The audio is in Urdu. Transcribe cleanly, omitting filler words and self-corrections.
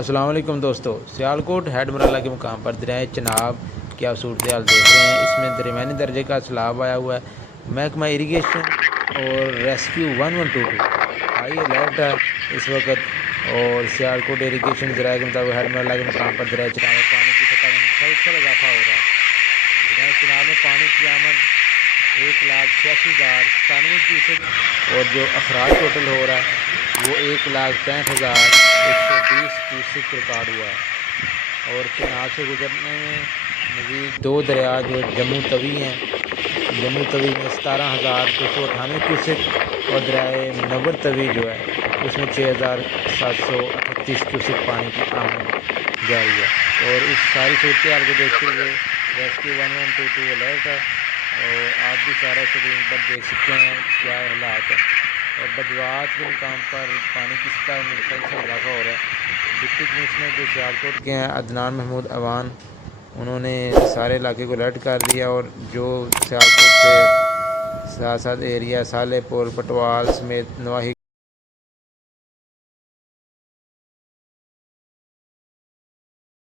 السلام علیکم دوستو، سیالکوٹ ہیڈ مرالہ کے مقام پر دریائے چناب کیا صورتحال دیکھ رہے ہیں۔ اس میں درمیانی درجے کا سیلاب آیا ہوا ہے۔ محکمہ اریگیشن اور ریسکیو 1122 ہائی الرٹ ہے اس وقت، اور سیالکوٹ اریگیشن ذرائع کے مطابق ہیڈ مرالہ کے مقام پر دریائے چناب میں پانی کی سطح میں مسلسل اضافہ ہو رہا ہے۔ دریائے چناب میں پانی کی آمد 1,86,097 کیوسک اور جو اخراج ٹوٹل ہو رہا ہے وہ 1,65,120 کیوسک ریکارڈ ہوا ہے۔ اور چناب سے گزرنے میں مزید دو دریا جو جموں توی ہیں، جموں توی میں 17,298 کیوسک اور دریائے منور توی جو ہے اس میں 6,738 کیوسک پانی کی آمد جاری ہے۔ اور اس ساری صورتحال کو دیکھتے ہوئے ریسکیو 1122 الرٹ ہے، اور آپ بھی سارا اسکرین پر دیکھ سکتے ہیں کیا حالات ہے۔ اور بدوات کے مقام پر پانی کی سطح میں مسلسل اضافہ ہو رہا ہے۔ ڈپٹی کمشنر جو سیالکوٹ کے ہیں عدنان محمود اوان، انہوں نے سارے علاقے کو الرٹ کر دیا، اور جو سیالکوٹ سے ساتھ ساتھ ایریا صالح پور پٹوال سمیت نواحی